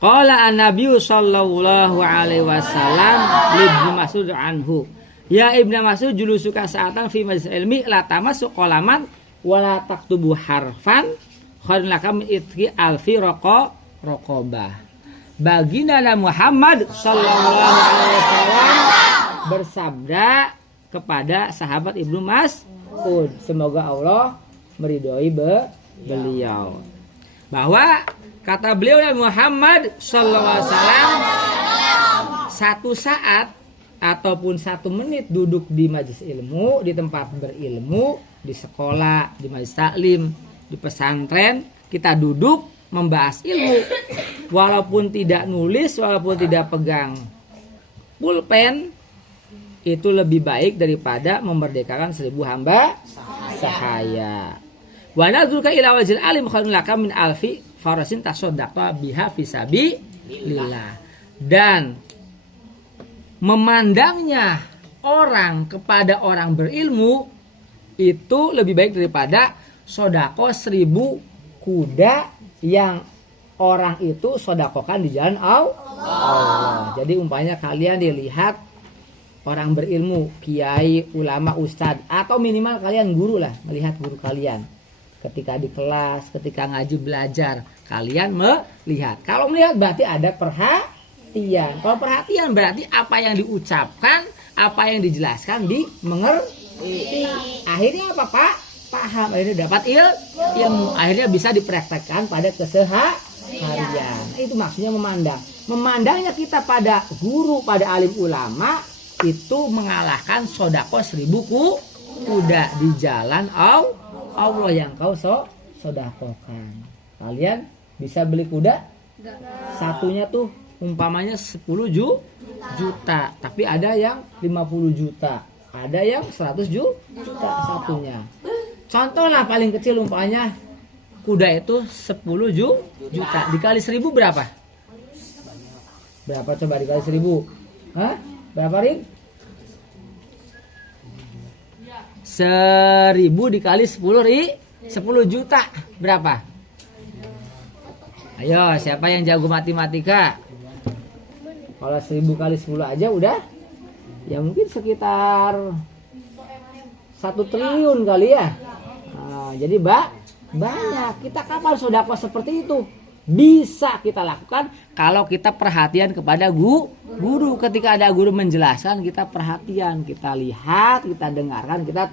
Qala an-nabiy sallallahu alaihi wasallam li Ibnu Mas'ud anhu. Ya Ibnu Mas'ud julusuka sa'atan fi majlis ilmi la tamassu qalaman wa la taktubu harfan khairun laka min itqi alfi raqabah. Baginda Muhammad sallallahu alaihi wasallam bersabda kepada sahabat Ibnu Mas'ud, semoga Allah meridhoi beliau, bahwa kata beliau Muhammad sallallahu alaihi wasallam, satu saat ataupun 1 menit duduk di majelis ilmu, di tempat berilmu, di sekolah, di majelis taklim, di pesantren, kita duduk membahas ilmu, walaupun tidak nulis, walaupun tidak pegang pulpen, itu lebih baik daripada memerdekakan 1000 hamba sahaya. Wa nadzuka ila wajhil alim khairun laka min alfi farasin tasaddaqta biha fi sabilillah. Dan memandangnya orang kepada orang berilmu itu lebih baik daripada sodako 1000 kuda yang orang itu sodakokan di jalan Allah. Jadi umpamanya kalian dilihat orang berilmu, kiai, ulama, ustadz, atau minimal kalian guru lah, melihat guru kalian ketika di kelas, ketika ngaji belajar, kalian melihat. Kalau melihat berarti ada perhatian. Kalau perhatian berarti apa yang diucapkan, apa yang dijelaskan dimengerti. Akhirnya apa Pak? Paham. Akhirnya dapat ilmu. Akhirnya bisa dipraktekkan pada keseharian. Itu maksudnya memandang. Memandangnya kita pada guru, pada alim ulama, itu mengalahkan sodako 1000 kuda di jalan Allah yang kau sodakokan. Kalian bisa beli kuda? Satunya tuh umpamanya 10 juta, tapi ada yang 50 juta, ada yang 100 juta satunya. Contoh lah paling kecil umpamanya kuda itu 10 juta dikali 1000 berapa? Berapa coba dikali 1000? Hah? Berapa Ring? 1000 dikali 10 juta berapa? Ayo, siapa yang jago matematika? Kalau 1000 kali 10 aja udah ya mungkin sekitar 1 triliun kali ya. Nah, jadi banyak. Kita kapan sedekah seperti itu? Bisa kita lakukan kalau kita perhatian kepada guru. Ketika ada guru menjelaskan, kita perhatian, kita lihat, kita dengarkan, kita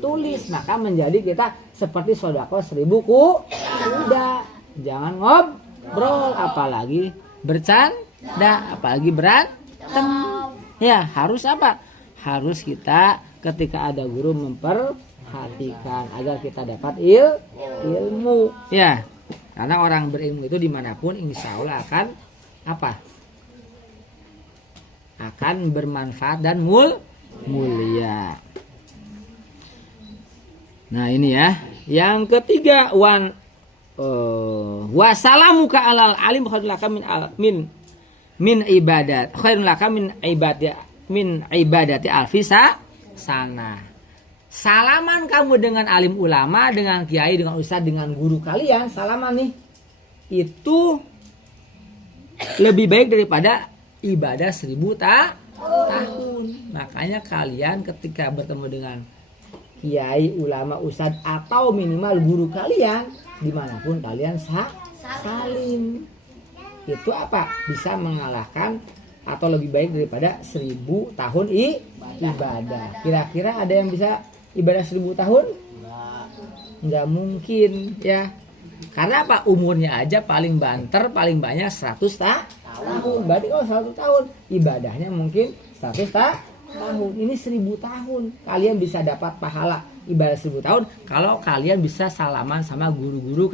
tulis. Maka menjadi kita seperti sedekah 1000 kuda. Jangan ngobrol, apalagi bercanda, apalagi berantem. Ya, harus apa? Harus kita ketika ada guru memperhatikan agar kita dapat ilmu. Ya. Karena orang berilmu itu dimanapun insya Allah akan apa? Akan bermanfaat dan mulia. Nah ini ya. Yang ketiga wasalamuka alal alim khairul laka min ibadat khairul laka min ibadati alfisa sana. Salaman kamu dengan alim ulama, dengan kiai, dengan ustadz, dengan guru kalian, salaman nih, itu lebih baik daripada ibadah 1000 tahun. Makanya kalian ketika bertemu dengan kiai, ulama, ustadz, atau minimal guru kalian, dimanapun kalian salim, itu apa? Bisa mengalahkan atau lebih baik daripada 1000 tahun ibadah. Kira-kira ada yang bisa ibadah 1000 tahun? Nggak mungkin ya. Karena apa? Umurnya aja paling banter paling banyak 100 tahun. Berarti kalau 100 tahun ibadahnya mungkin 100 tahun. Ini 1000 tahun. Kalian bisa dapat pahala ibadah 1000 tahun kalau kalian bisa salaman sama guru-guru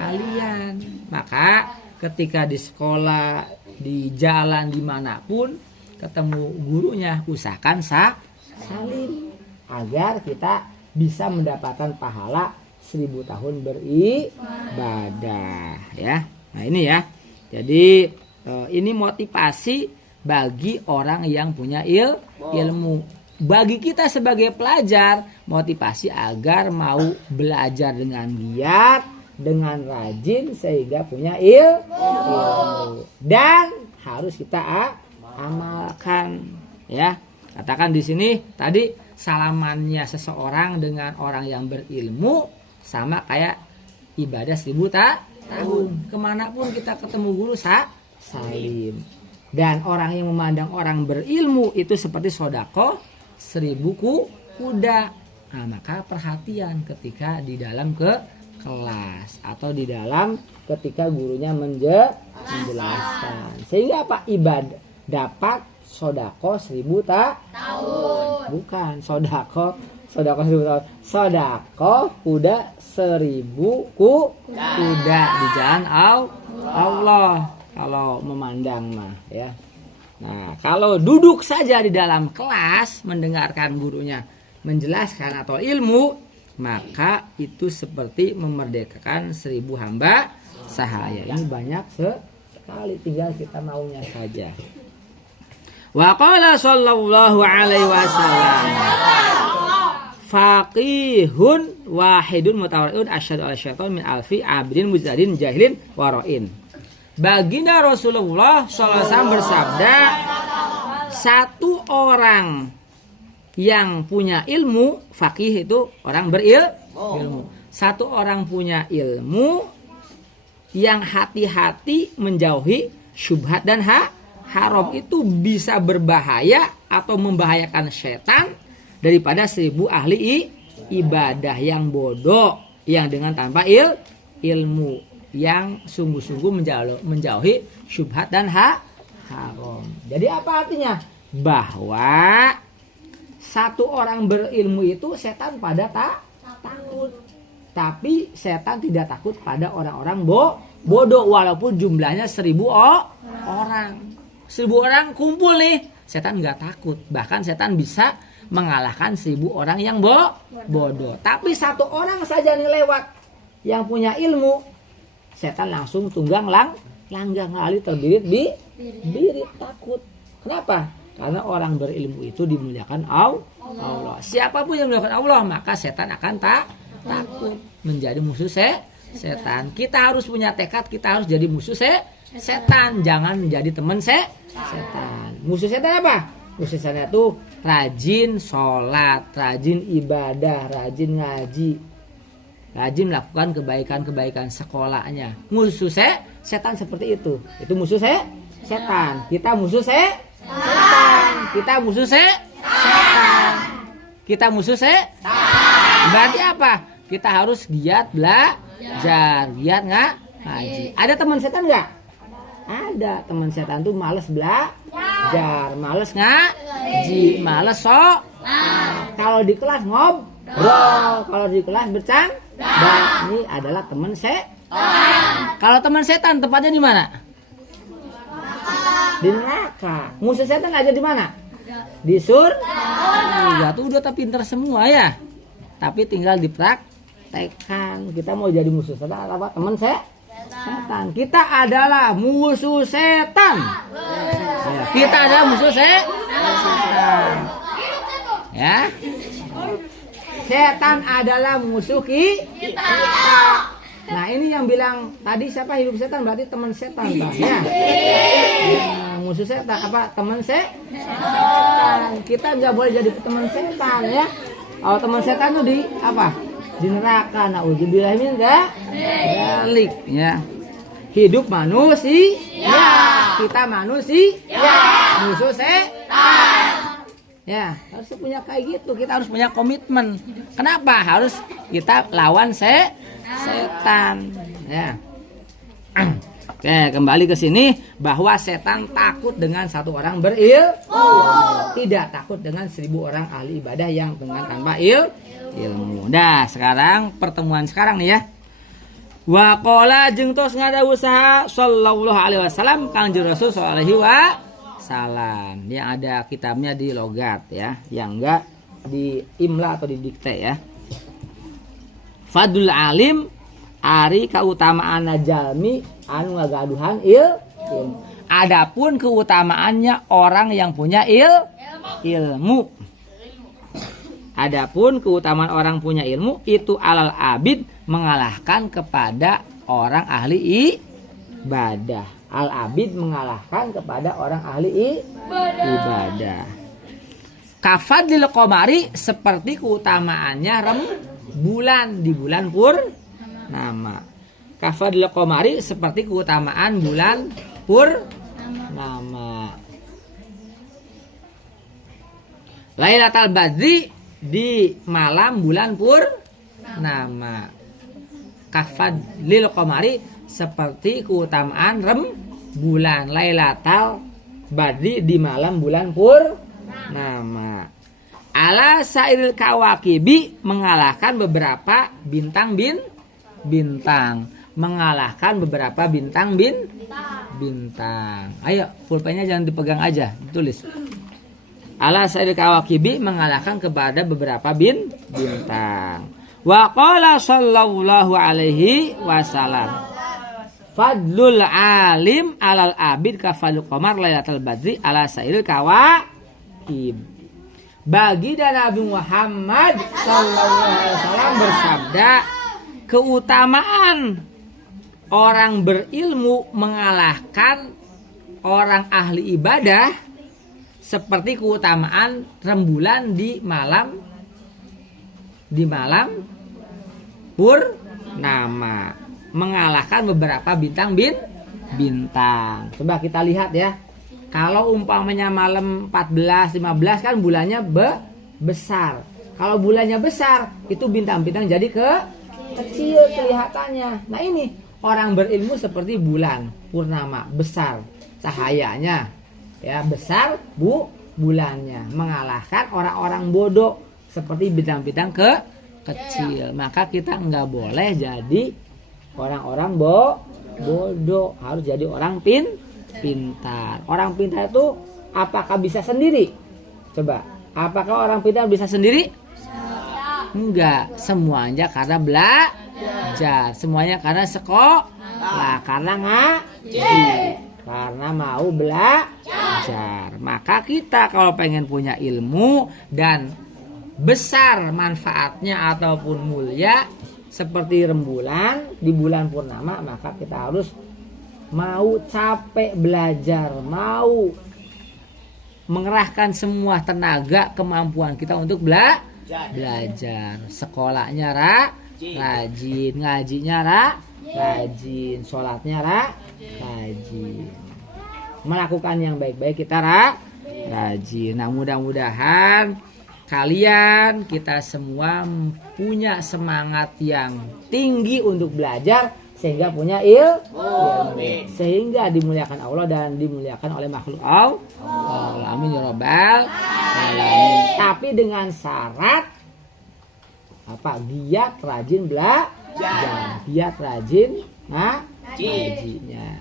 kalian. Maka ketika di sekolah, di jalan, dimanapun ketemu gurunya, usahakan salim agar kita bisa mendapatkan pahala 1000 tahun beribadah ya. Nah ini ya. Jadi ini motivasi bagi orang yang punya ilmu. Bagi kita sebagai pelajar, motivasi agar mau belajar dengan giat, dengan rajin sehingga punya ilmu. dan harus kita amalkan ya. Katakan di sini tadi salamannya seseorang dengan orang yang berilmu sama kayak ibadah 1000 tahun. Kemanapun kita ketemu guru salim. Dan orang yang memandang orang berilmu itu seperti sodako 1000 kuda. Nah, maka perhatian ketika di dalam kelas atau di dalam ketika gurunya menjelaskan. Sehingga apa? Ibadah dapat sodako 1000 tahun. Bukan sodako 1000 tahun. Sodako kuda 1000 kuda di jalan Allah. Kalau memandang mah ya. Nah, kalau duduk saja di dalam kelas mendengarkan gurunya menjelaskan atau ilmu, maka itu seperti memerdekakan 1000 hamba sahaya. Ini banyak sekali, tinggal kita maunya saja. Wa qala sallallahu alaihi wasallam faqihun wahidun mutawarriun asyhadu alla syaitan min alfi abidin mujtahidin jahilin warain. Baginda Rasulullah SAW bersabda, satu orang yang punya ilmu, faqih itu orang berilmu. Satu orang punya ilmu yang hati-hati menjauhi syubhat dan haram itu bisa berbahaya atau membahayakan setan daripada 1000 ahli ibadah yang bodoh, yang dengan tanpa ilmu, yang sungguh-sungguh menjauhi syubhat dan haram. Jadi apa artinya? Bahwa satu orang berilmu itu setan pada takut. Tapi setan tidak takut pada orang-orang bodoh walaupun jumlahnya 1000 orang. 1000 orang kumpul nih, setan nggak takut. Bahkan setan bisa mengalahkan 1000 orang yang bodoh. Tapi satu orang saja nih lewat yang punya ilmu, setan langsung tunggang langgang lali terbirit birit takut. Kenapa? Karena orang berilmu itu dimuliakan Allah. Siapapun yang dimuliakan Allah, maka setan akan takut menjadi musuh setan. Kita harus punya tekad, kita harus jadi musuh setan, jangan menjadi teman setan. Musuh setan apa? Musuh setan itu rajin sholat, rajin ibadah, rajin ngaji, rajin melakukan kebaikan-kebaikan sekolahnya. Musuh setan seperti itu. Itu musuh setan. Kita musuh setan. Kita musuh setan. Kita musuh setan. Berarti apa? Kita harus giat belajar, giat ngaji. Ada teman setan nggak? Ada. Teman setan tuh malas belajar, malas ngaji, malas kalau di kelas ngobrol, kalau di kelas bercanda. Ini adalah teman setan. Kalau teman setan tempatnya di mana? Di neraka. Musuh setan aja di mana? Di surga. Tuh udah pinter semua ya. Tapi tinggal dipraktekkan. Kita mau jadi musuh setan apa? Teman setan. Kita adalah musuh setan. Ya, kita adalah musuh setan. Ya. Setan adalah musuh kita. Nah, ini yang bilang tadi siapa? Hidup setan berarti teman setan, Bang. Ya. Nah, musuh setan apa? Teman setan. Kita nggak boleh jadi teman setan ya. Kalau teman setan itu di apa? Di neraka. Nauzubillah min dzalik ya. Hidup manusia. Kita manusia. Musuh setan. Ya, harus punya kayak gitu. Kita harus punya komitmen. Kenapa? Harus kita lawan setan. Ya. Oke, kembali ke sini bahwa setan takut dengan satu orang berilmu. Tidak takut dengan 1000 orang ahli ibadah yang dengan tanpa ilmu. Nah, sekarang pertemuan sekarang nih ya. Wa qala jeung tos ngadawu sallallahu alaihi wasallam Kangjeng Rasul sallallahu alaihi wasallam. Yang ada kitabnya di logat ya, yang enggak di imla atau di dikte ya. Fadul alim ari kautamaan jalmi anu ngagaduhan ilmu. Adapun keutamaannya orang yang punya ilmu. Adapun keutamaan orang punya ilmu itu alal abid mengalahkan kepada orang ahli ibadah. Al-abid mengalahkan kepada orang ahli ibadah. Kafadlil qamari seperti keutamaannya bulan di bulan purnama. Kafadlil qamari seperti keutamaan bulan purnama. Lailatul Badri di malam bulan purnama. Kafadlil qamari seperti keutamaan bulan Lailatul Badri di malam bulan purnama. Ala sairil kawakibi mengalahkan beberapa bintang mengalahkan beberapa bintang. Ayo pulpennya jangan dipegang aja, tulis. Ala sairil kawakibi mengalahkan kepada beberapa bintang. Wa qala sallallahu alaihi wasallam fadlul alim alal abid kafadlul qamar lailatul badri ala sairil kawakib. Baginda Nabi Muhammad sallallahu alaihi wasallam bersabda, keutamaan orang berilmu mengalahkan orang ahli ibadah seperti keutamaan rembulan di malam purnama, mengalahkan beberapa bintang. Coba kita lihat ya. Kalau umpamanya malam 14, 15 kan bulannya besar. Kalau bulannya besar, itu bintang-bintang jadi kecil kelihatannya. Nah ini orang berilmu seperti bulan purnama, besar cahayanya, ya besar bulannya, mengalahkan orang-orang bodoh seperti bintang-bintang kecil. Maka kita nggak boleh jadi orang-orang bodoh, harus jadi orang pintar. Orang pintar itu apakah bisa sendiri? Coba, apakah orang pintar bisa sendiri? Enggak, semuanya karena belajar, semuanya karena sekolah, karena ngaji, karena mau belajar. Maka kita kalau pengen punya ilmu dan besar manfaatnya ataupun mulia seperti rembulan di bulan purnama, maka kita harus mau capek belajar, mau mengerahkan semua tenaga kemampuan kita untuk belajar. Sekolahnya rajin, ngajinya rajin, sholatnya rajin, melakukan yang baik-baik kita rajin. Nah mudah-mudahan kalian, kita semua punya semangat yang tinggi untuk belajar sehingga punya ilmu, sehingga dimuliakan Allah dan dimuliakan oleh makhluk Allah. Amin ya rabbal alamin. Tapi dengan syarat apa? Giat rajin belajar, giat rajin ngajinya.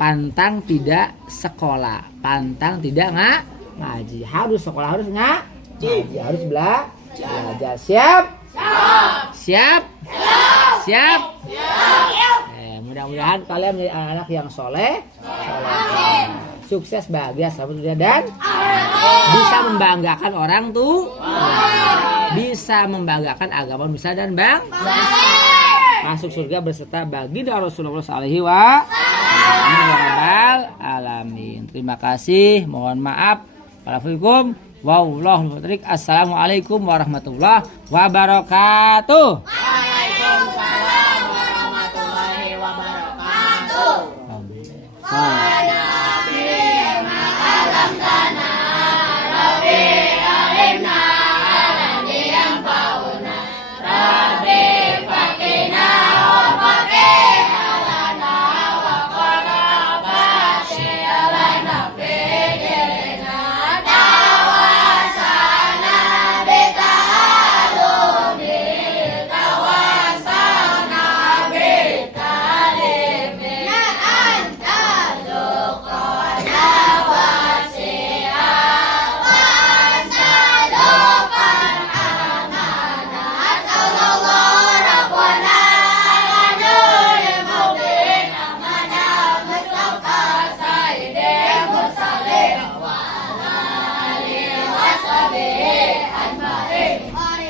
Pantang tidak sekolah, pantang tidak ngaji. Harus sekolah, harus ngaji, harus belajar. Siap. Mudah-mudahan kalian menjadi anak-anak yang soleh, sukses, bahagia, sahabat dan bisa membanggakan orang bisa membanggakan agama Nusa dan bangsa, masuk surga berserta baginda Rasulullah sallallahu alaihi wasallam. Terima kasih, mohon maaf. Waalaikumsalam. Assalamualaikum warahmatullahi wabarakatuh. Waalaikumsalam warahmatullahi wabarakatuh.